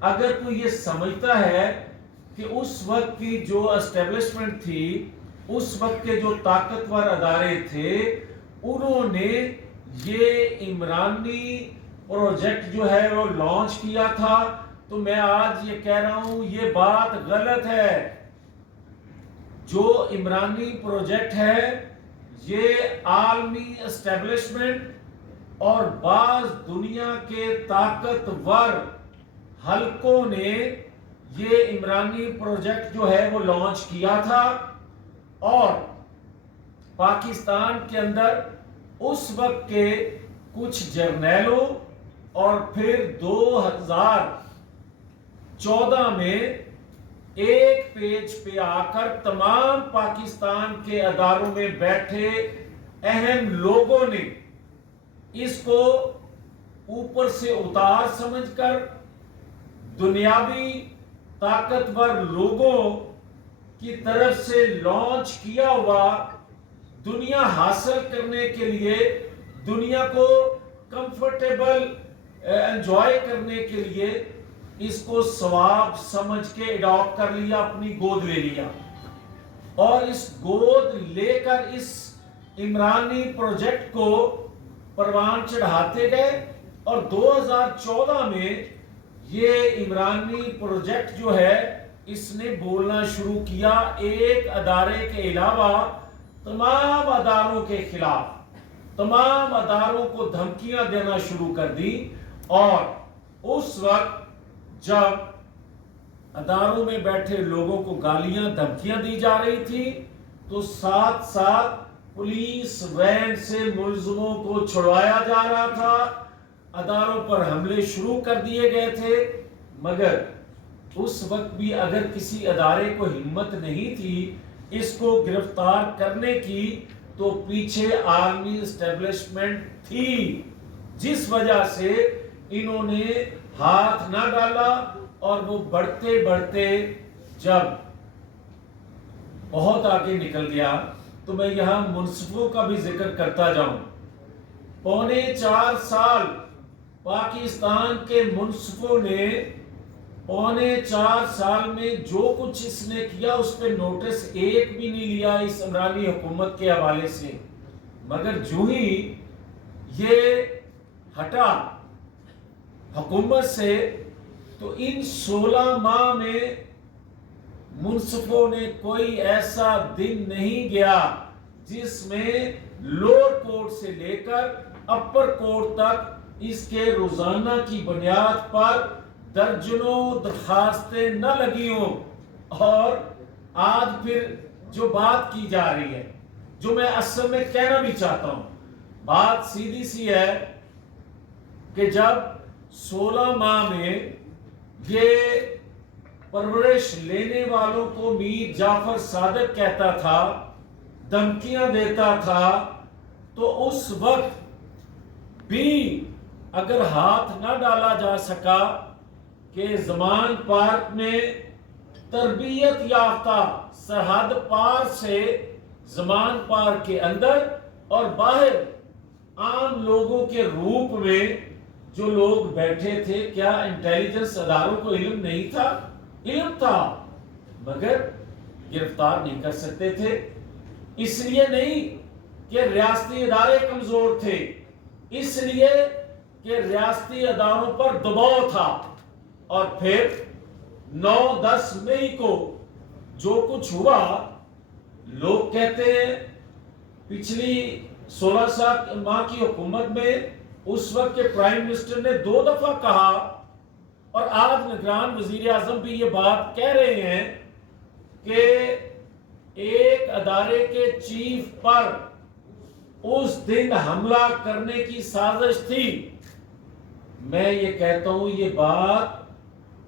اگر کوئی یہ سمجھتا ہے کہ اس وقت کی جو اسٹیبلشمنٹ تھی، اس وقت کے جو طاقتور ادارے تھے، انہوں نے یہ عمرانی پروجیکٹ جو ہے وہ لانچ کیا تھا، تو میں آج یہ کہہ رہا ہوں یہ بات غلط ہے۔ جو عمرانی پروجیکٹ ہے یہ عالمی اسٹیبلشمنٹ اور بعض دنیا کے طاقتور حلقوں نے یہ عمرانی پروجیکٹ جو ہے وہ لانچ کیا تھا، اور پاکستان کے اندر اس وقت کے کچھ جرنیلوں اور پھر 2014 میں ایک پیج پہ آ کر تمام پاکستان کے اداروں میں بیٹھے اہم لوگوں نے اس کو اوپر سے اتار سمجھ کر دنیاوی طاقتور لوگوں کی طرف سے لانچ کیا ہوا، دنیا حاصل کرنے کے لیے، دنیا کو کمفرٹیبل انجوائے کرنے کے لیے اس کو ثواب سمجھ کے اڈاپٹ کر لیا، اپنی گود لے لیا، اور اس گود لے کر اس عمرانی پروجیکٹ کو پروان چڑھاتے گئے، اور 2014 میں یہ عمرانی پروجیکٹ جو ہے اس نے بولنا شروع کیا ایک ادارے کے علاوہ تمام اداروں کے خلاف، تمام اداروں کو دھمکیاں دینا شروع کر دی۔ اور اس وقت جب اداروں میں بیٹھے لوگوں کو گالیاں دھمکیاں دی جا رہی تھی، تو ساتھ ساتھ پولیس وین سے ملزموں کو چھڑوایا جا رہا تھا، اداروں پر حملے شروع کر دیے گئے تھے۔ مگر اس وقت بھی اگر کسی ادارے کو ہمت نہیں تھی اس کو گرفتار کرنے کی، تو پیچھے عالمی اسٹیبلشمنٹ تھی، جس وجہ سے انہوں نے ہاتھ نہ ڈالا، اور وہ بڑھتے بڑھتے جب بہت آگے نکل گیا، تو میں یہاں منصفوں کا بھی ذکر کرتا جاؤں۔ 4.25 سال پاکستان کے منصفوں نے 4.25 سال میں جو کچھ اس نے کیا اس پہ نوٹس ایک بھی نہیں لیا اس عمرانی حکومت کے حوالے سے۔ مگر جو ہی یہ ہٹا حکومت سے، تو ان 16 ماہ میں منصفوں نے کوئی ایسا دن نہیں گیا جس میں لوور کورٹ سے لے کر اپر کورٹ تک اس کے روزانہ کی بنیاد پر درجنوں درخواستیں نہ لگی ہوں۔ اور آج پھر جو بات کی جا رہی ہے، جو میں اصل میں کہنا بھی چاہتا ہوں، بات سیدھی سی ہے کہ جب 16 ماہ میں یہ پرورش لینے والوں کو میر جعفر صادق کہتا تھا، دھمکیاں دیتا تھا، تو اس وقت بھی اگر ہاتھ نہ ڈالا جا سکا کہ زمان پارک میں تربیت یافتہ سرحد پار سے زمان پارک کے اندر اور باہر عام لوگوں کے روپ میں جو لوگ بیٹھے تھے، کیا انٹیلیجنس اداروں کو علم نہیں تھا؟ علم تھا، مگر گرفتار نہیں کر سکتے تھے۔ اس لیے نہیں کہ ریاستی ادارے کمزور تھے، اس لیے کہ ریاستی اداروں پر دباؤ تھا۔ اور پھر 9-10 مئی کو جو کچھ ہوا، لوگ کہتے ہیں پچھلی 16 ماہ کی حکومت میں اس وقت کے پرائم منسٹر نے 2 دفعہ کہا، اور آج نگران وزیر اعظم بھی یہ بات کہہ رہے ہیں کہ ایک ادارے کے چیف پر اس دن حملہ کرنے کی سازش تھی۔ میں یہ کہتا ہوں یہ بات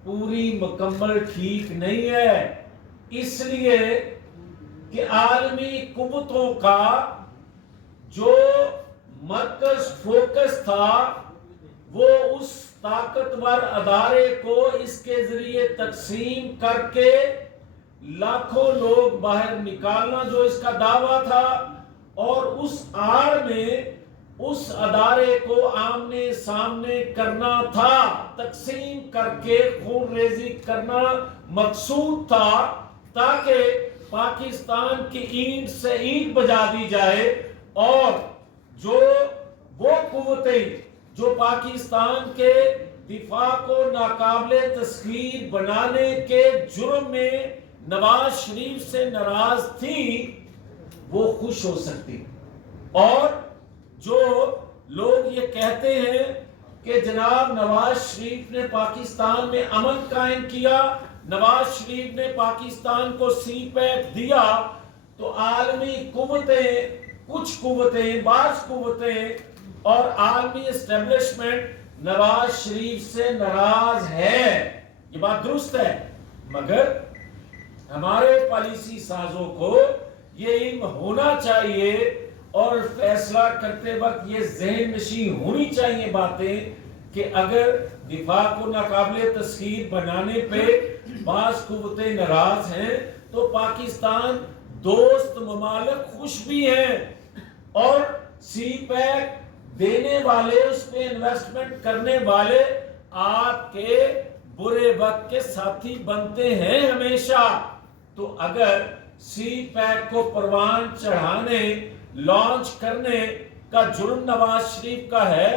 پوری مکمل ٹھیک نہیں ہے، اس لیے کہ عالمی قوتوں کا جو مرکز فوکس تھا وہ اس طاقتور ادارے کو اس کے ذریعے تقسیم کر کے لاکھوں لوگ باہر نکالنا جو اس کا دعویٰ تھا، اور اس آڑ میں اس ادارے کو آمنے سامنے کرنا تھا، تقسیم کر کے خون ریزی کرنا مقصود تھا، تاکہ پاکستان کی اینٹ سے اینٹ بجا دی جائے اور جو وہ قوتیں جو پاکستان کے دفاع کو ناقابل تسخیر بنانے کے جرم میں نواز شریف سے ناراض تھی، وہ خوش ہو سکتی، اور جو لوگ یہ کہتے ہیں کہ جناب نواز شریف نے پاکستان میں امن قائم کیا، نواز شریف نے پاکستان کو سی پیک دیا، تو عالمی قوتیں، کچھ قوتیں، بعض قوتیں اور عالمی اسٹیبلشمنٹ نواز شریف سے ناراض ہے۔ یہ بات درست ہے، مگر ہمارے پالیسی سازوں کو یہ علم ہونا چاہیے اور فیصلہ کرتے وقت یہ ذہن نشین ہونی چاہیے باتیں کہ اگر دفاع کو ناقابل تسخیر بنانے پہ بعض قوتیں ناراض ہیں تو پاکستان دوست ممالک خوش بھی ہیں، اور سی پیک دینے والے، اس پہ انویسٹمنٹ کرنے والے آپ کے برے وقت کے ساتھی بنتے ہیں ہمیشہ۔ تو اگر سی پیک کو پروان چڑھانے، لانچ کرنے کا جرم نواز شریف کا ہے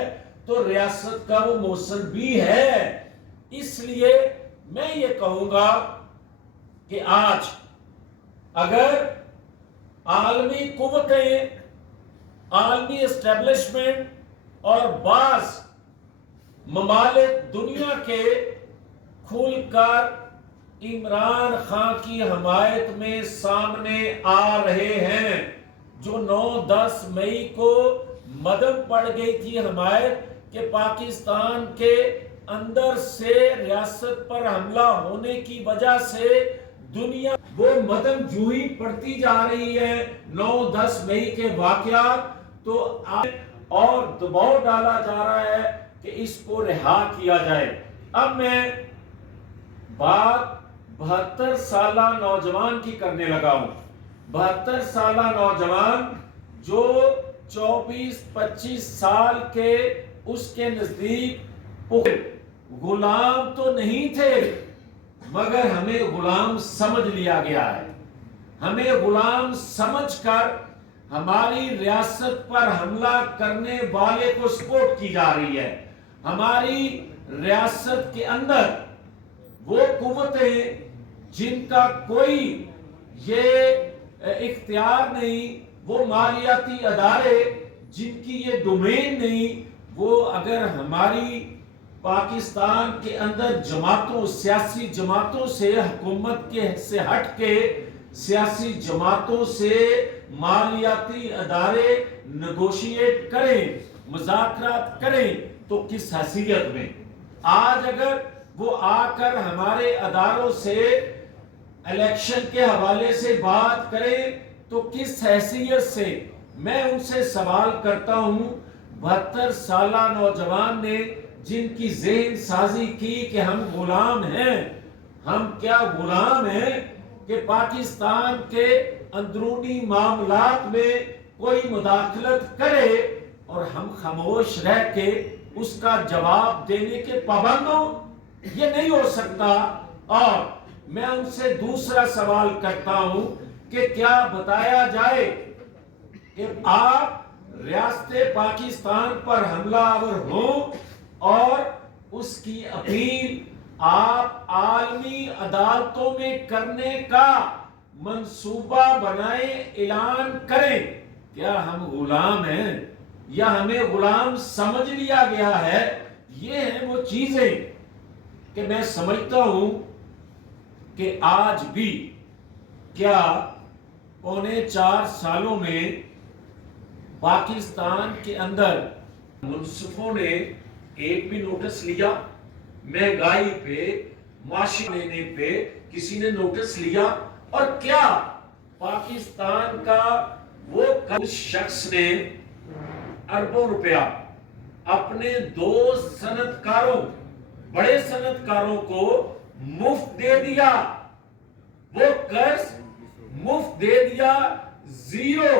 تو ریاست کا وہ موصل بھی ہے۔ اس لیے میں یہ کہوں گا کہ آج اگر عالمی قوتیں، عالمی اسٹیبلشمنٹ اور بعض ممالک دنیا کے کھل کر عمران خان کی حمایت میں سامنے آ رہے ہیں، جو 9-10 مئی کو مدم پڑ گئی تھی حمایت کہ پاکستان کے اندر سے ریاست پر حملہ ہونے کی وجہ سے دنیا وہ مدم جوئی پڑتی جا رہی ہے 9-10 مئی کے واقعات، تو اور دباؤ ڈالا جا رہا ہے کہ اس کو رہا کیا جائے۔ اب میں بات 72 سالہ نوجوان کی کرنے لگا ہوں۔ 72 سالہ نوجوان جو 24-25 سال کے اس کے نزدیک غلام تو نہیں تھے، مگر ہمیں غلام سمجھ لیا گیا ہے، ہمیں غلام سمجھ کر ہماری ریاست پر حملہ کرنے والے کو سپورٹ کی جا رہی ہے۔ ہماری ریاست کے اندر وہ قوتیں جن کا کوئی یہ اختیار نہیں، وہ مالیاتی ادارے جن کی یہ ڈومین نہیں، وہ اگر ہماری پاکستان کے اندر جماعتوں، سیاسی جماعتوں سے، حکومت کے سے ہٹ کے سیاسی جماعتوں سے مالیاتی ادارے نیگوشیٹ کریں، مذاکرات کریں، تو کس حیثیت میں؟ آج اگر وہ آ کر ہمارے اداروں سے الیکشن کے حوالے سے بات کریں تو کس حیثیت سے؟ میں ان سے سوال کرتا ہوں، 72 سالہ نوجوان نے جن کی ذہن سازی کی کہ ہم غلام ہیں، ہم کیا غلام ہیں کہ پاکستان کے اندرونی معاملات میں کوئی مداخلت کرے اور ہم خاموش رہ کے اس کا جواب دینے کے پابند ہوں؟ یہ نہیں ہو سکتا۔ اور میں ان سے دوسرا سوال کرتا ہوں کہ کیا بتایا جائے کہ آپ ریاست پاکستان پر حملہ آور ہوں اور اس کی اپیل آپ عالمی عدالتوں میں کرنے کا منصوبہ بنائیں، اعلان کریں؟ کیا ہم غلام ہیں یا ہمیں غلام سمجھ لیا گیا ہے؟ یہ ہیں وہ چیزیں کہ میں سمجھتا ہوں کہ آج بھی کیا 3.25 سالوں میں پاکستان کے اندر منصفوں نے ایک بھی نوٹس لیا؟ مہنگائی پہ، معاشی لینے پہ کسی نے نوٹس لیا؟ اور کیا پاکستان کا وہ شخص نے اربوں روپیہ اپنے 2 صنعت کاروں، بڑے صنعت کاروں کو مفت دے دیا؟ وہ قرض مفت دے دیا، زیرو